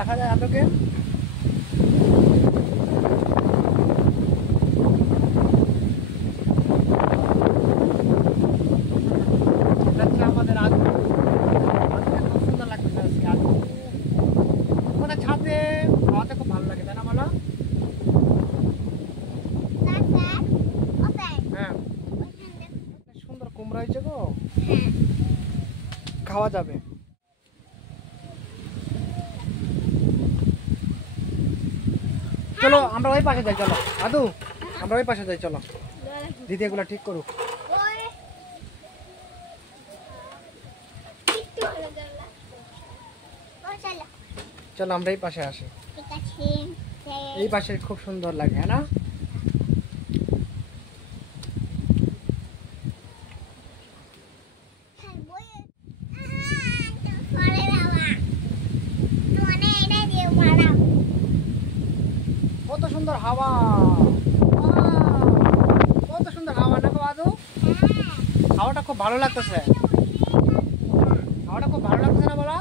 দেখা যায় আলোকে। আমাদের আলু খুব সুন্দর লাগতেছে আজকে। আলু মানে ছাদে খাওয়াতে খুব ভালো লাগে, তাই না বলো? হ্যাঁ, সুন্দর কুমড়া হয়েছে গো, খাওয়া যাবে। চলো আমরা ওই পাশে যাই, চলো আদু আমরা ওই পাশে যাই, চলো দিদি এগুলো ঠিক করুক। চলো আমরা এই পাশে আসি, এই পাশে খুব সুন্দর লাগে, হ্যাঁ না? কত সুন্দর হাওয়া, কত সুন্দর হাওয়া না গো আদু? হাওয়াটা খুব ভালো লাগতেছে, হাওয়াটা খুব ভালো লাগতেছে না বলো?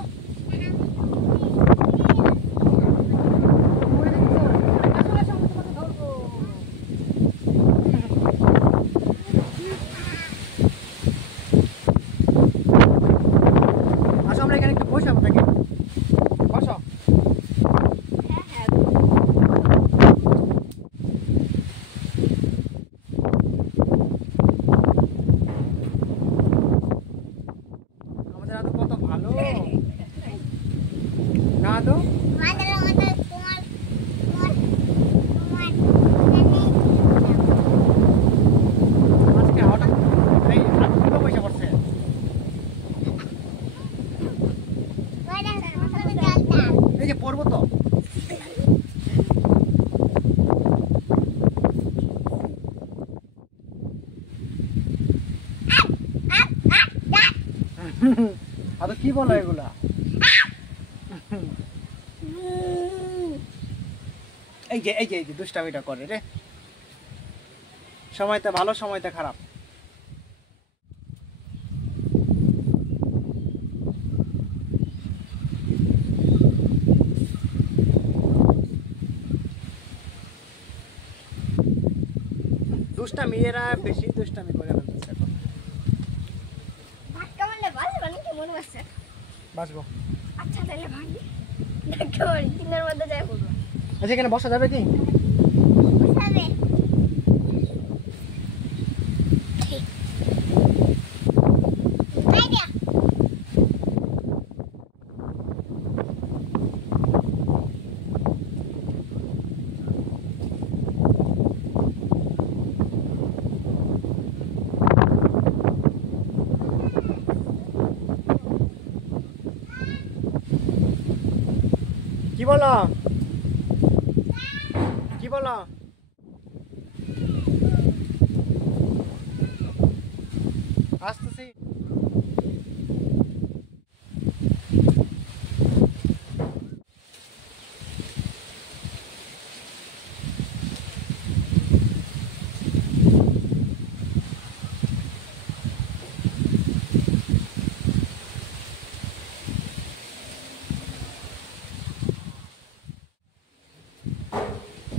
আসো আমরা এখানে একটু বসে থাকি, বসো। আমাদের আদু কত ভালো না আদু? আজকে হাওয়াটা এই আদু গুলো বসে পড়ছে। এই যে পড়বো তো। আদু কি বলো এগুলা? এই যে এই যে এই যে দুষ্টামিটা করে রে, সময়টা ভালো সময়টা খারাপ। দুষ্টামি, এরা বেশি দুষ্টামি করে ফেলতেছে এখন। বাঁচবো। আচ্ছা তাহলে ভাঙি দেখো দিনের মধ্যে যাই বলবো। আচ্ছা এখানে বসা যাবে কি? যাবে আইডিয়া কি বলো, কি বলো? আসতেছি।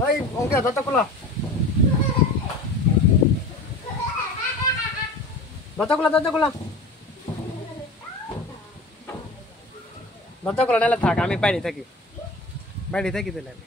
ভাই ওকে দরজা খোলা, দরজা খোলা, দরজা খোলা, দরজা খোলা, নাহলে থাক আমি বাইরে থাকি, বাইরে থাকি তাহলে আমি।